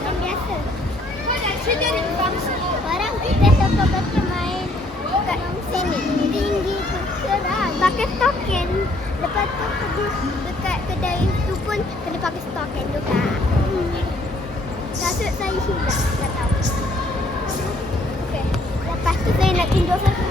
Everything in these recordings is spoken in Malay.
Yang biasa. Orang kita suka main kat sini. Tinggi tu. Pakai token. Lepas tu pergi dekat kedai tu pun kena pakai token juga. Kasut saya sudah. Tak tahu. Okey. Lepas tu saya nak tunjuk satu.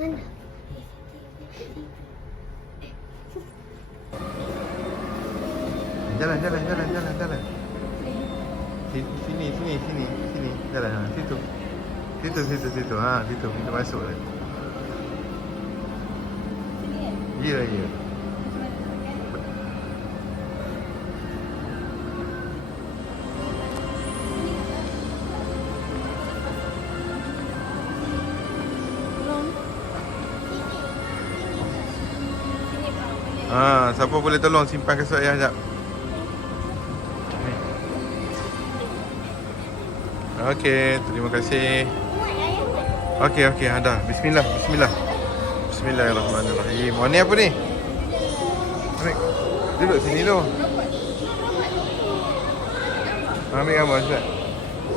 Mana? Jalan. Sini. Jalan. Situ. Ha, situ. Kita masuk dah. Ya. Ha, siapa boleh tolong simpan kasut ayah sekejap? Ni. Okey, terima kasih. Okey, dah. Bismillah. Bismillahirrahmanirrahim. Ni apa ni? Ambil. Duduk sini tu. Ambil gambar sekejap.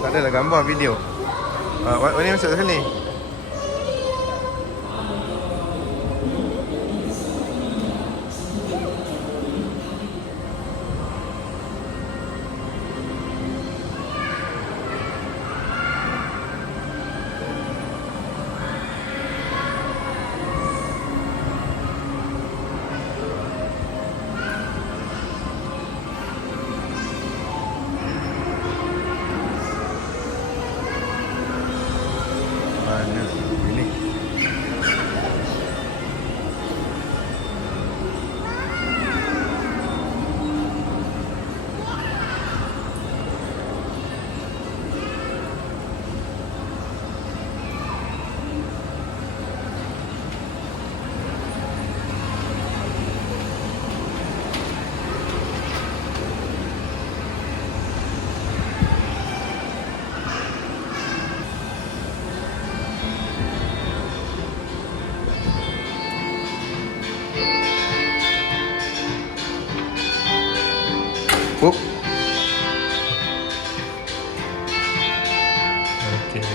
Tak adalah gambar, video. Ni masuk sekali. Mana ini? Up. Okey.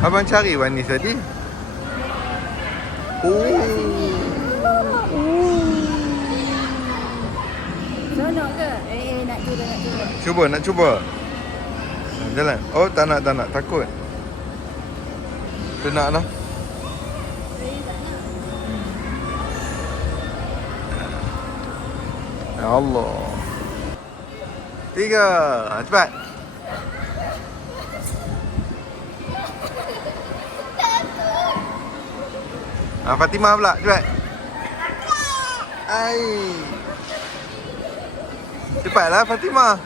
Abang cari Wanis tadi. Seronok ke? Nak Cuba. Jalan. Oh, tak nak. Takut. Tu nak lah. Ya Allah. 3. Cepat. Fatimah pula. Cepat. Cepatlah Fatimah.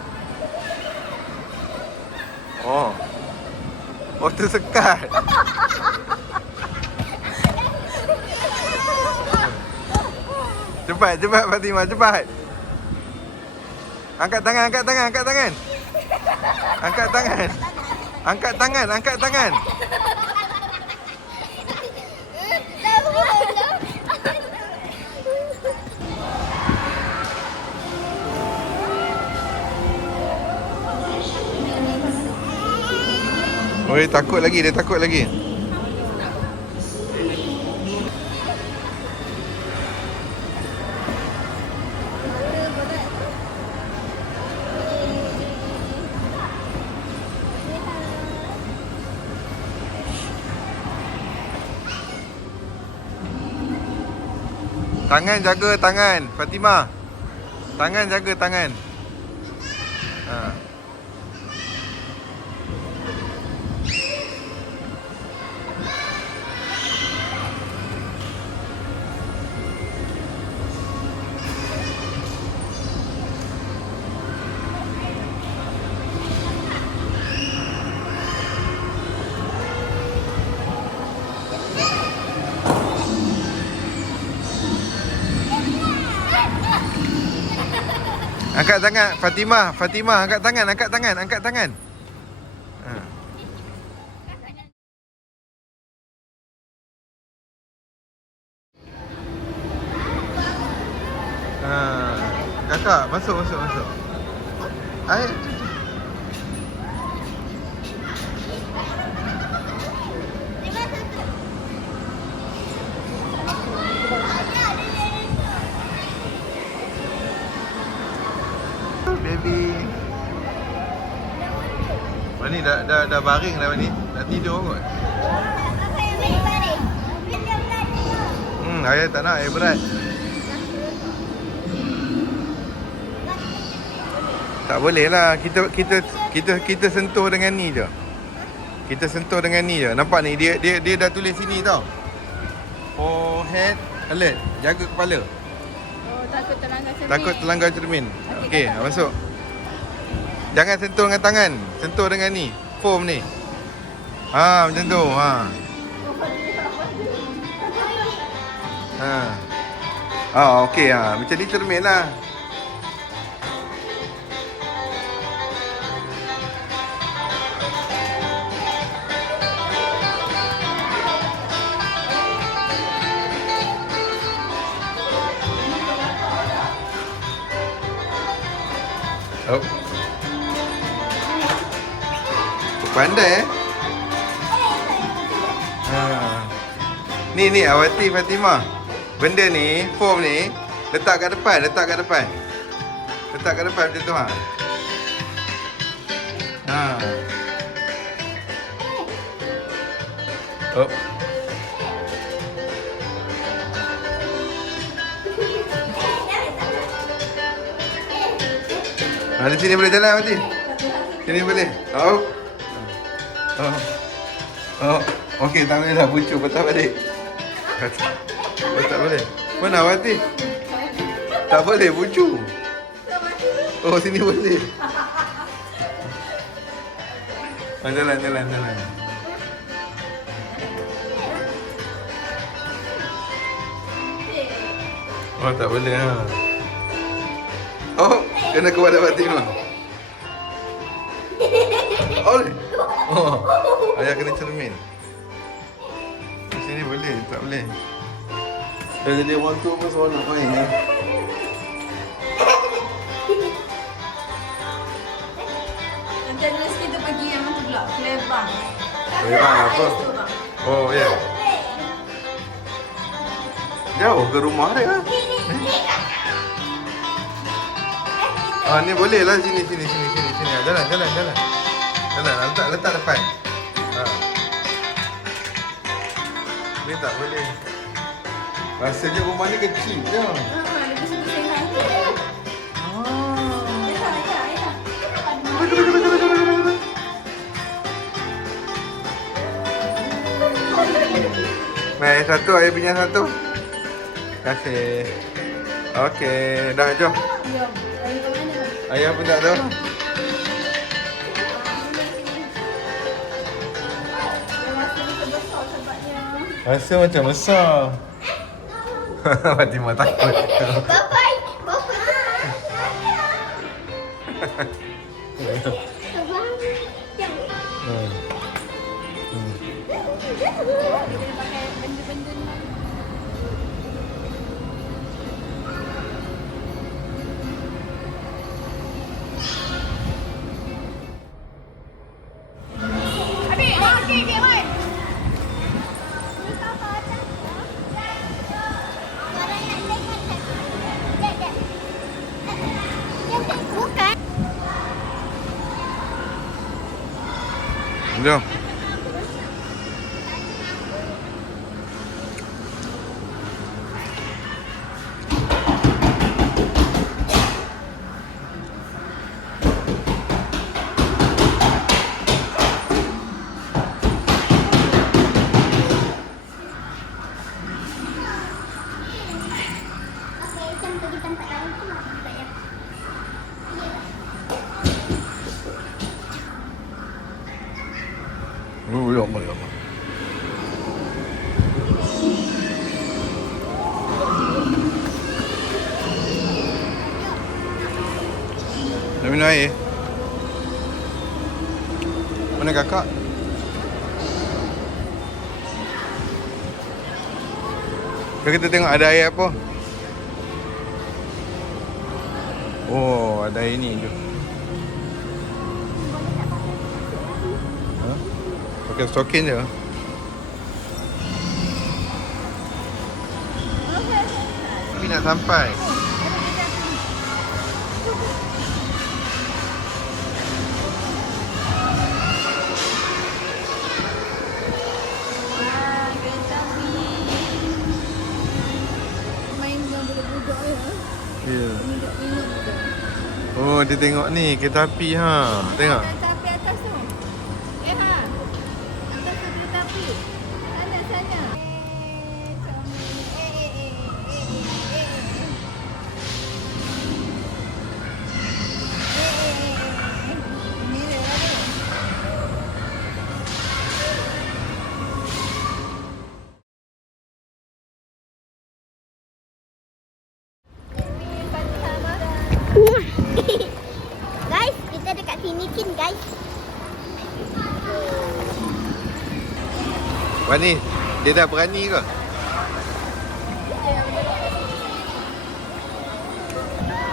Oh, tersekat. Cepat Fatimah, cepat. Angkat tangan. Angkat tangan. Oh, dia takut lagi. Tangan jaga tangan. Fatimah. Tangan jaga tangan. Ha. Angkat tangan Fatimah, Fatimah angkat tangan, angkat tangan, angkat tangan. Ha. Ha. Kakak masuk. Air. Baby. Mana ni dah baring dah ni. Dah tidur kot. Ayah tak nak air berat. Tak boleh lah. Kita sentuh dengan ni je. Kita sentuh dengan ni je. Nampak ni dia dah tulis sini tau. Forehead alert. Jaga kepala. Oh, takut terlanggar cermin. Takut terlanggar cermin. Okey, masuk. Jangan sentuh dengan tangan. Sentuh dengan ni. Foam ni. Ha, macam tu. Ha. Ha. Ah, okey ha. Macam ni cermin lah. Oh. Pandai ha. Ni Awati Fatimah. Benda ni, foam ni letak kat depan. Letak kat depan macam tu ha. Ha. Oh. Di sini boleh jalan Awati. Sini boleh. Oh. Okey, tak boleh dah bucu patah balik. Tak boleh. Mana Awati? Tak boleh bucu. Oh, sini boleh. Jalan. Oh, tak boleh ha. Oh, kena kepada Fatimah. Oh, ayah kena cermin. Di sini boleh, tak boleh. Dah jadi orang tua pun seronok main ya. Nanti ada rezeki kita pergi yang mana pula? Kelebang. Kelebang apa? Oh, ya. Jauh ke rumah dia. Ah, ni boleh lah sini. Jalan. Letak depan. Ha. Ni tak boleh. Rasanya rumah ni kecil je. Lebih pusing hati. Mai satu, ayah punya satu. Terima kasih. Okey, dah jom. Jom. Ayah ke mana? Ayah pun tak tahu. Rasa macam besar. Fatimah takut. Bye-bye. Dia kena pakai benda-benda ni. Bukan. Jom. nampak dalam tu lah. Tak ya. Oh, ya Allah, ya Allah. Nak minum air? Mana kakak? Kita tengok ada air apa? Oh, ada air ni je. Ha? Pakai stokin je. Tapi nak sampai. Wah, kereta api. Main dengan budak-budak ya. Ya. Minum tu. Oh, dia tengok ni kereta api ha. Tengok. Kereta api atas tu. Ha. Atas tu kereta api. Sana. Ini dia lah tu. Guys, kita dekat sini Kin guys. Wani, dia dah berani ke?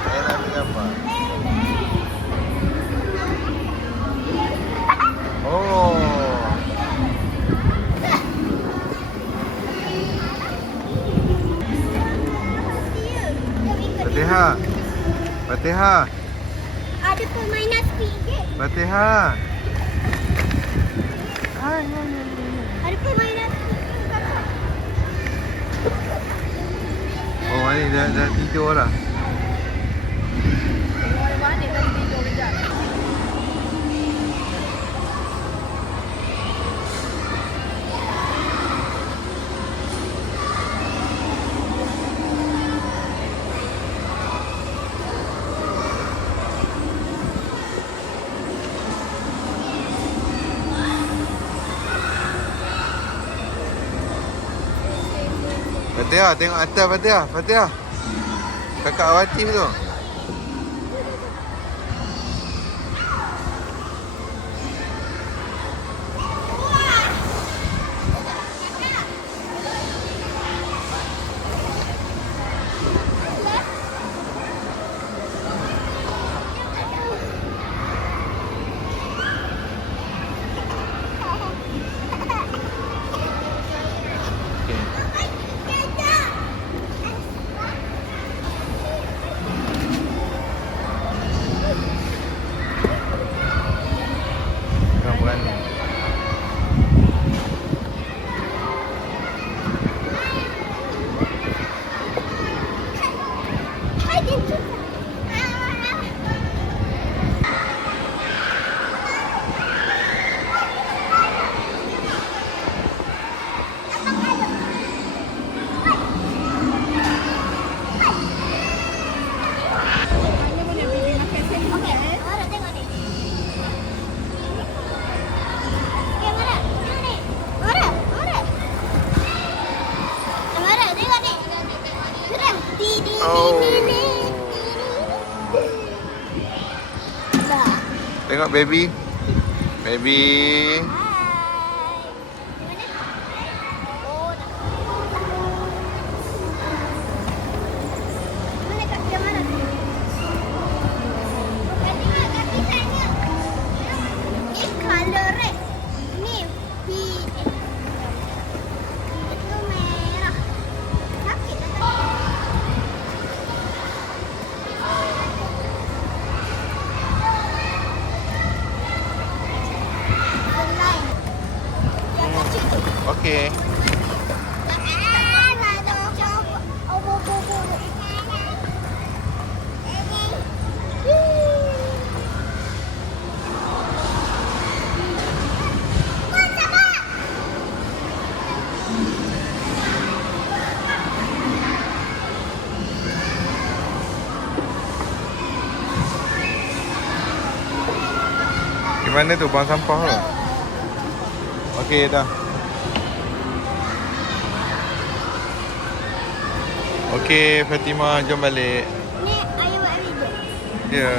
Saya nak ambil gambar. Oh. Fatihah. Fatihah. Ada permainan sikit. Fatihah. Ada permainan sikit kakak. Oh, Wani dah tidur lah. Mana tadi tidur kejap. Fatihah, tengok atas Fatihah. Fatihah. Kakak Awatif tu. Jangan berani. Mana boleh pergi makan sandwich eh? Mara tengok ni. Ya Mara, tengok ni. Mara. Mara, tengok ni. Mara. Oh. Dah. Tengok baby. Baby. Oh, dah. Mana kaki Mara? Tengok kaki saya. Ni color red. Ni itu merah. Sakit tak tadi? Selai. mana tu? Buang sampah ke? Okey dah. Okey Fatimah, jom balik. Ni ayah buat video. Ya.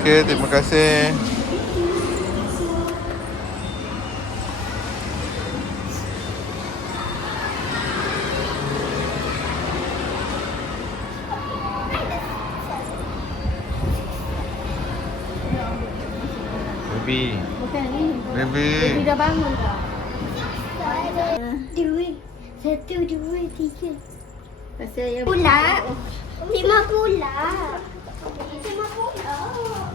Okey, terima kasih. Baby. Bukan ni. Baby. Baby dah bangun tak? Dua. Satu, dua, tiga. Pasal yang Pula. Lima pula. Lima pula.